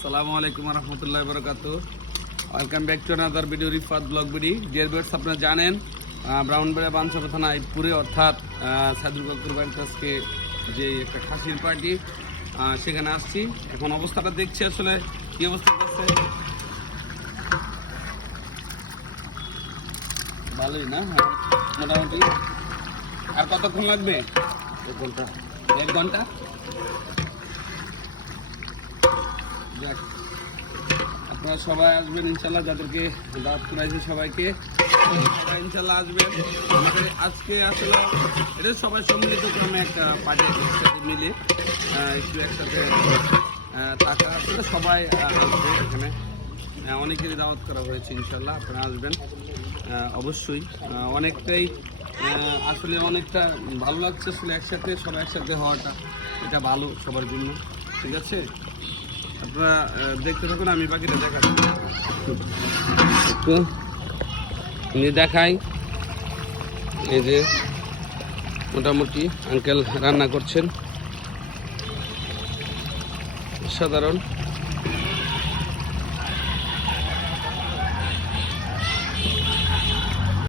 আসসালামু আলাইকুম রহমতুল্লাহ বরকাত। Welcome back to another video Rifat blog video. Dear viewers, আপনারা জানেন ব্রাহ্মণবাড়িয়া বাঞ্ছাপা থানা ইপুরে অর্থাৎ সাইদুল কাকুর বাড়িতে আজকে যে একটা খাসির পার্টি, সেখানে আসছি। এখন অবস্থাটা দেখছি আসলে কি অবস্থা আছে। ভালোই না, মোটামুটি। আর কতক্ষণ লাগবে? 1 ঘন্টা। 1 ঘন্টা। যাক, আপনারা সবাই আসবেন ইনশাল্লাহ, যাদেরকে দাওয়াত করাইছি সবাইকে ইনশাল্লাহ আসবেন। আমাদের আজকে আসলে এটা সবাই সম্মিলিত ক্রমে একটা পার্টি একসাথে মিলে একটু একসাথে থাকা, আসলে সবাই আসবে এখানে। অনেকেরই দাওয়াত করা হয়েছে, ইনশাল্লাহ আপনারা আসবেন অবশ্যই। অনেকটাই আসলে অনেকটা ভালো লাগছে আসলে একসাথে সবাই একসাথে হওয়াটা, এটা ভালো সবার জন্য। ঠিক আছে, আপনারা দেখতে থাকুন, আমি বাকিটা দেখাচ্ছি। দেখাই, এই যে মোটামুটি আঙ্কেল রান্না করছেন, সাধারণ